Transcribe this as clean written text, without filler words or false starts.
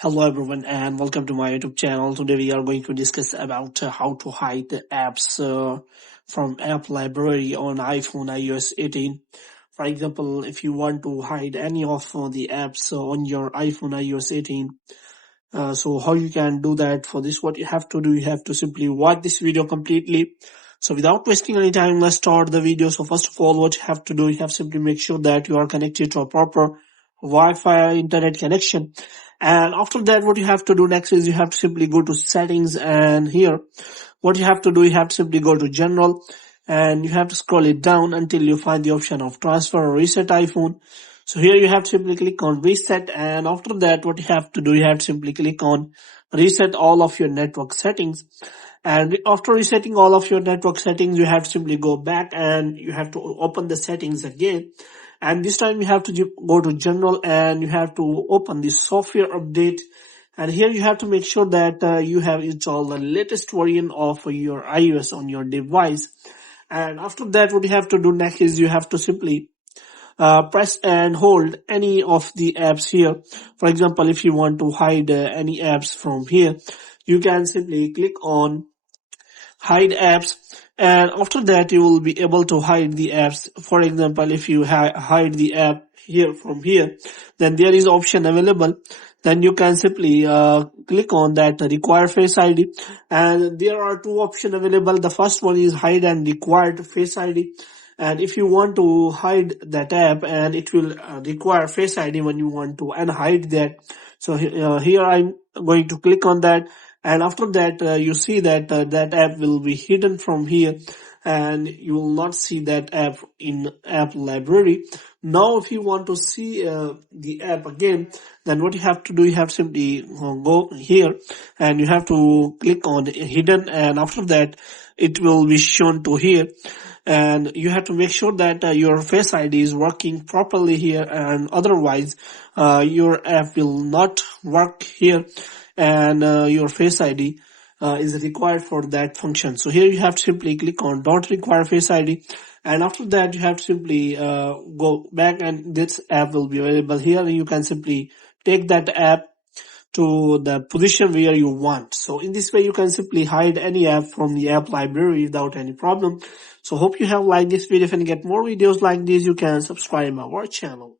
Hello everyone and welcome to my YouTube channel. Today we are going to discuss about how to hide the apps from app library on iPhone iOS 18. For example, if you want to hide any of the apps on your iPhone iOS 18, so how you can do that? For this, what you have to do, you have to simply watch this video completely. So without wasting any time, let's start the video. So first of all, what you have to do, you have simply make sure that you are connected to a proper Wi-Fi internet connection. And after that, what you have to do next is you have to simply go to settings, and here what you have to do, you have to simply go to general and you have to scroll it down until you find the option of transfer or reset iPhone. So here you have to simply click on reset, and after that what you have to do, you have to simply click on reset all of your network settings. And after resetting all of your network settings, you have to simply go back and you have to open the settings again. And this time you have to go to general and you have to open the software update. And here you have to make sure that you have installed the latest version of your iOS on your device. And after that, what you have to do next is you have to simply press and hold any of the apps here. For example, if you want to hide any apps from here, you can simply click on hide apps, and after that you will be able to hide the apps. For example, if you hide the app here from here, then there is option available. Then you can simply click on that require face ID, and there are two options available. The first one is hide and required face ID. And if you want to hide that app, and it will require face ID when you want to unhide that. So here I'm going to click on that, and after that you see that that app will be hidden from here, and you will not see that app in app library. Now if you want to see the app again, then what you have to do, you have to simply go here and you have to click on hidden, and after that it will be shown to here. And you have to make sure that your face ID is working properly here, and otherwise your app will not work here, and your face ID is required for that function. So here you have to simply click on don't require face ID, and after that you have to simply go back, and this app will be available here, and you can simply take that app to the position where you want. So in this way you can simply hide any app from the app library without any problem. So hope you have liked this video. If you get more videos like this, you can subscribe our channel.